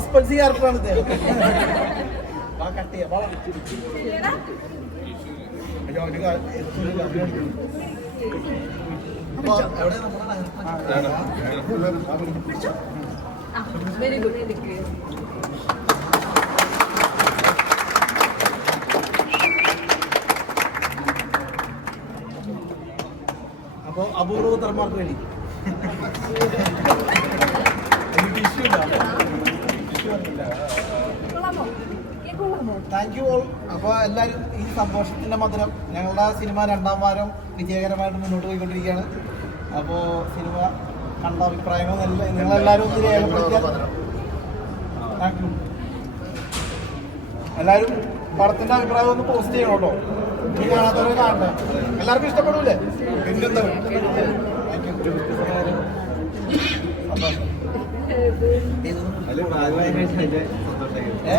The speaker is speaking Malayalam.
സസ്പെൻസ് ക്യാരക്ടറാണ് ഇത്. കട്ട് ചെയ്യാം. അപ്പൊ എവിടെ വെരി ഗുഡ്. അപ്പൊ അപൂർവ തർമാർക്ക് വേണ്ടി താങ്ക് യു ഓൾ. അപ്പോൾ എല്ലാവരും ഈ സന്തോഷത്തിൻ്റെ മധുരം ഞങ്ങളുടെ സിനിമ 2ാം വാരം വിജയകരമായിട്ട് മുന്നോട്ട് പോയിക്കൊണ്ടിരിക്കുകയാണ്. അപ്പോൾ സിനിമ കണ്ട അഭിപ്രായങ്ങൾ നിങ്ങളെല്ലാവരും ഒന്ന് രേഖപ്പെടുത്തിയാൽ താങ്ക് യു. എല്ലാവരും പടത്തിൻ്റെ അഭിപ്രായം ഒന്ന് പോസ്റ്റ് ചെയ്യണം കേട്ടോ. ഇനി കാണാത്തവരെ കാണണ്ടേ? എല്ലാവർക്കും ഇഷ്ടപ്പെടൂലേ? പിന്നെന്താ താങ്ക് യു. സന്തോഷം. ഏ